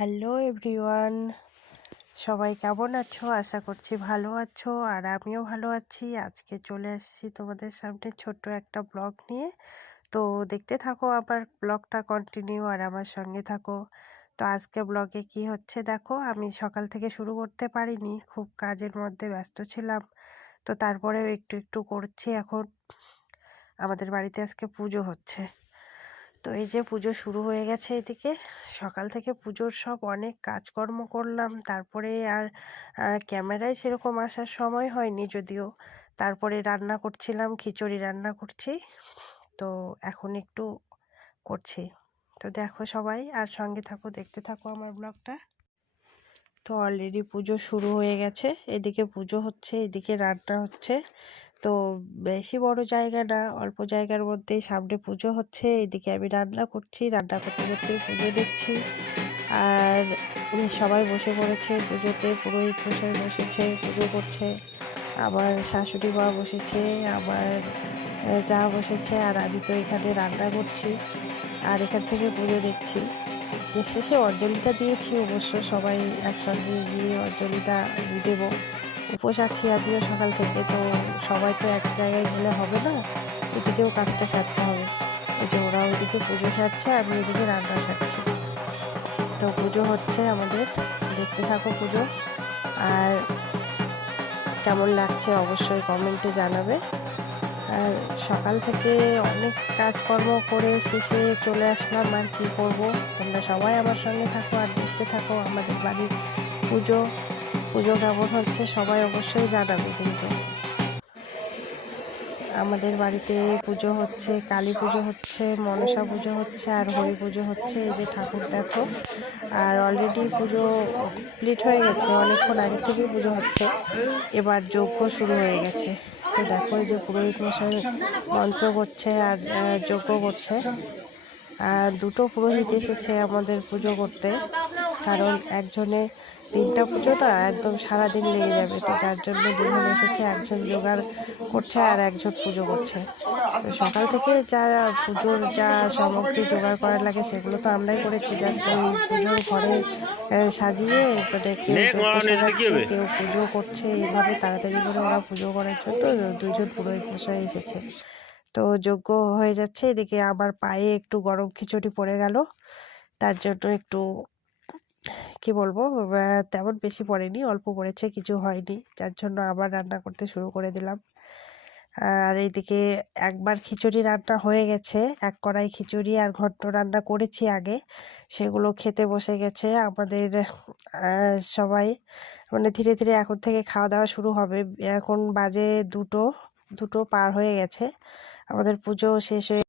Hello everyone, সবাই কেমন আছো? আশা করছি ভালো আছো, আর আমিও ভালো আছি। আজকে চলে এসেছি তোমাদের সামনে ছোট্ট একটা ব্লগ নিয়ে। তো দেখতে থাকো আমার ব্লগটা কন্টিনিউ, আর আমার সঙ্গে থাকো। তো আজকে ব্লগে কি হচ্ছে দেখো। আমি সকাল থেকে শুরু করতে পারিনি, খুব কাজের মধ্যে ব্যস্ত ছিলাম। তো তারপরেও একটু একটু করছি। এখন আমাদের বাড়িতে আজকে পুজো হচ্ছে। তো এই যে পুজো শুরু হয়ে গেছে এদিকে। সকাল থেকে পুজোর সব অনেক কাজকর্ম করলাম, তারপরে আর ক্যামেরায় সেরকম আসার সময় হয়নি যদিও। তারপরে রান্না করছিলাম, খিচুড়ি রান্না করছি। তো এখন একটু করছি। তো দেখো সবাই, আর সঙ্গে থাকো, দেখতে থাকো আমার ব্লগটা। তো অলরেডি পুজো শুরু হয়ে গেছে, এদিকে পুজো হচ্ছে, এদিকে রান্না হচ্ছে। তো বেশি বড় জায়গা না, অল্প জায়গার মধ্যেই সামনে পুজো হচ্ছে। এদিকে আমি রান্না করছি, রান্না করতে করতে পুজো দেখছি। আর সবাই বসে পড়েছে পুজোতে, পুরোহিত মশাই বসেছে, পুজো করছে। আমার শাশুড়ি মা বসেছে, আমার যা বসেছে, আর আমি তো এখানে রান্না করছি আর এখান থেকে পুজো দেখছি। শেষে অঞ্জলিটা দিয়েছি, অবশ্য সবাই একসঙ্গে গিয়ে অঞ্জলিটা দেব। উপোস আছি আমিও সকাল থেকে, তো সবাই তো এক জায়গায় গেলে হবে না, এদিকেও কাজটা সারতে হবে। ওই যে ওরা ওইদিকে পুজো সারছে, আমি এদিকে রান্না সারছি। তো পুজো হচ্ছে আমাদের, দেখতে থাকো পুজো। আর কেমন লাগছে অবশ্যই কমেন্টে জানাবে। আর সকাল থেকে অনেক কাজকর্ম করে শেষে চলে আসলাম, আর কি করব। তোমরা সবাই আমার সঙ্গে থাকো আর দেখতে থাকো আমাদের বাড়ির পুজো। পুজো কেমন হচ্ছে সবাই অবশ্যই জানাবে কিন্তু। আমাদের বাড়িতে পুজো হচ্ছে, কালী পুজো হচ্ছে, মনসা পুজো হচ্ছে, আর হরি পুজো হচ্ছে। এই যে ঠাকুর দেখো। আর অলরেডি পুজো কমপ্লিট হয়ে গেছে, অনেকক্ষণ আগে থেকেই পুজো হচ্ছে। এবার যজ্ঞ শুরু হয়ে গেছে। তো দেখো এই যে পুরোহিত মশাই মন্ত্র করছে আর যজ্ঞ করছে। দুটো পুরোহিত এসেছে আমাদের পুজো করতে, কারণ একজনে 3টা পুজো না, একদম সারাদিন লেগে যাবে। তো যার জন্য দুজন এসেছে, একজন জোগাড় করছে আর একজন পুজো করছে। তো সকাল থেকে যা পুজোর যা সামগ্রী জোগাড় করার লাগে সেগুলো তো আমরাই করেছি। জাস্ট ওই পুজোর ঘরে সাজিয়ে, মানে কেউ যজ্ঞ সাজাচ্ছে, কেউ পুজো করছে। এইভাবে তাড়াতাড়ি করে ওরা পুজো করার জন্য 2জন পুরোহিত মশাই এসেছে। তো যজ্ঞ হয়ে যাচ্ছে, এদিকে আমার পায়ে একটু গরম খিচুড়ি পড়ে গেল। তার জন্য একটু কি বলবো, তেমন বেশি পড়েনি, অল্প পড়েছে, কিছু হয়নি। যার জন্য আবার রান্না করতে শুরু করে দিলাম। আর এইদিকে একবার খিচুড়ি রান্না হয়ে গেছে, এক কড়াই খিচুড়ি আর ঘন্ট রান্না করেছি আগে। সেগুলো খেতে বসে গেছে আমাদের সবাই। মানে ধীরে ধীরে এখন থেকে খাওয়া দাওয়া শুরু হবে। এখন বাজে দুটো পার হয়ে গেছে, আমাদের পুজো শেষ হয়ে